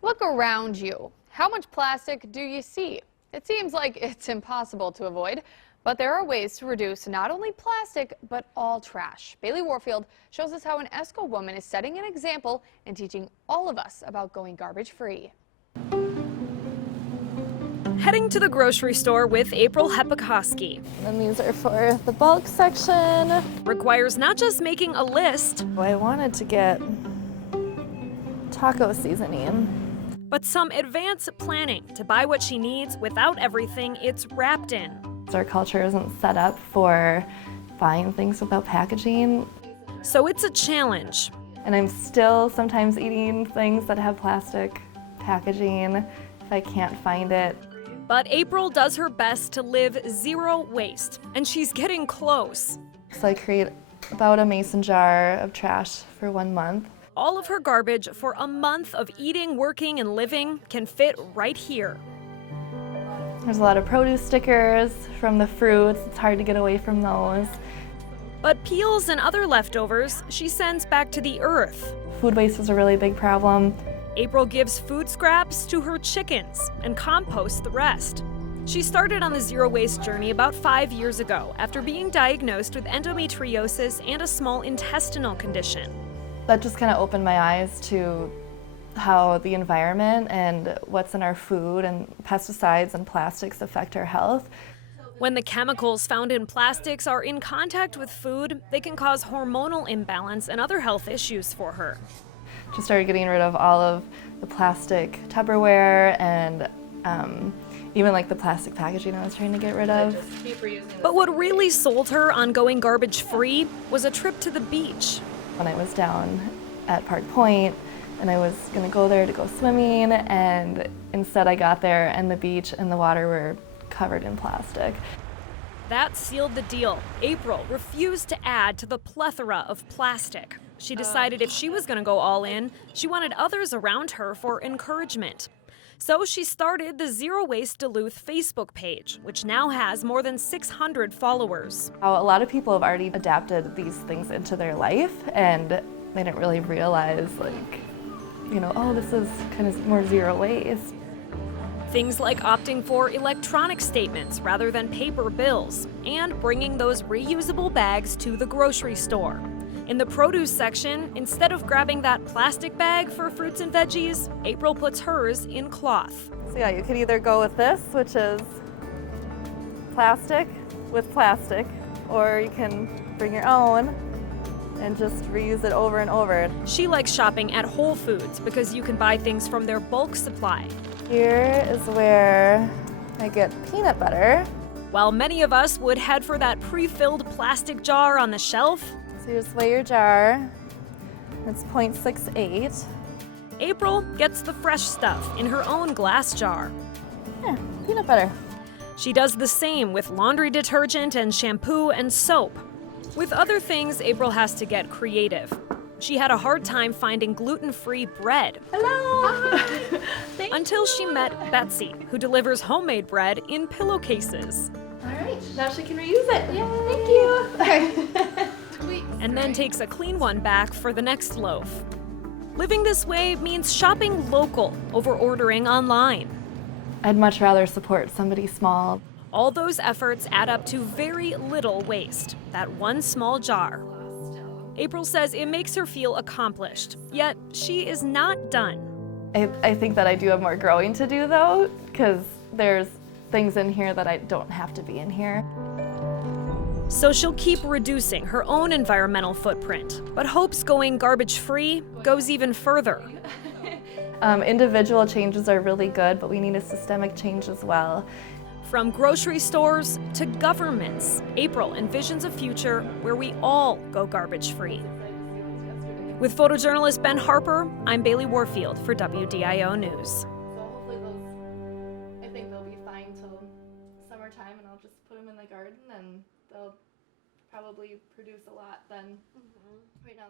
Look around you. How much plastic do you see? It seems like it's impossible to avoid, but there are ways to reduce not only plastic, but all trash. Bailey Warfield shows us how an Esco woman is setting an example and teaching all of us about going garbage free. Heading to the grocery store with April Hepikoski. And these are for the bulk section. Requires not just making a list, I wanted to get taco seasoning. but some advanced planning to buy what she needs without everything it's wrapped in. Our culture isn't set up for buying things without packaging. So it's a challenge. And I'm still sometimes eating things that have plastic packaging if I can't find it. But April does her best to live zero waste, and she's getting close. So I create about a mason jar of trash for 1 month. All of her garbage for a month of eating, working, and living can fit right here. There's a lot of produce stickers from the fruits. It's hard to get away from those. But peels and other leftovers she sends back to the earth. Food waste is a really big problem. April gives food scraps to her chickens and composts the rest. She started on the zero waste journey about 5 years ago after being diagnosed with endometriosis and a small intestinal condition. That just kind of opened my eyes to how the environment and what's in our food and pesticides and plastics affect our health. When the chemicals found in plastics are in contact with food, they can cause hormonal imbalance and other health issues for her. Just started getting rid of all of the plastic Tupperware and even like the plastic packaging I was trying to get rid of. But what really sold her on going garbage free was a trip to the beach. When I was down at Park Point and I was gonna go there to go swimming, and instead I got there and the beach and the water were covered in plastic. That sealed the deal. April refused to add to the plethora of plastic. She decided if she was going to go all in, she wanted others around her for encouragement. So she started the Zero Waste Duluth Facebook page, which now has more than 600 followers. A lot of people have already adapted these things into their life, and they didn't really realize, like, oh, this is kind of more zero waste. Things like opting for electronic statements rather than paper bills, and bringing those reusable bags to the grocery store. In the produce section, instead of grabbing that plastic bag for fruits and veggies, April puts hers in cloth. So yeah, you could either go with this, which is plastic with plastic, or you can bring your own and just reuse it over and over. She likes shopping at Whole Foods because you can buy things from their bulk supply. Here is where I get peanut butter. While many of us would head for that pre-filled plastic jar on the shelf, so you just weigh your jar. It's 0.68. April gets the fresh stuff in her own glass jar. Yeah, peanut butter. She does the same with laundry detergent and shampoo and soap. With other things, April has to get creative. She had a hard time finding gluten-free bread. Hello! Until she met Betsy, who delivers homemade bread in pillowcases. All right, now she can reuse it. Yay! Thank you. And then takes a clean one back for the next loaf. Living this way means shopping local over ordering online. I'd much rather support somebody small. All those efforts add up to very little waste, that one small jar. April says it makes her feel accomplished, yet she is not done. I think that I do have more growing to do, though, because there's things in here that I don't have to be in here. So she'll keep reducing her own environmental footprint, but hopes going garbage-free goes even further. Individual changes are really good, but we need a systemic change as well. From grocery stores to governments, April envisions a future where we all go garbage-free. With photojournalist Ben Harper, I'm Bailey Warfield for WDIO News. So hopefully I think they'll be fine till summertime, and I'll just put them in the garden, and they'll probably produce a lot then. Right now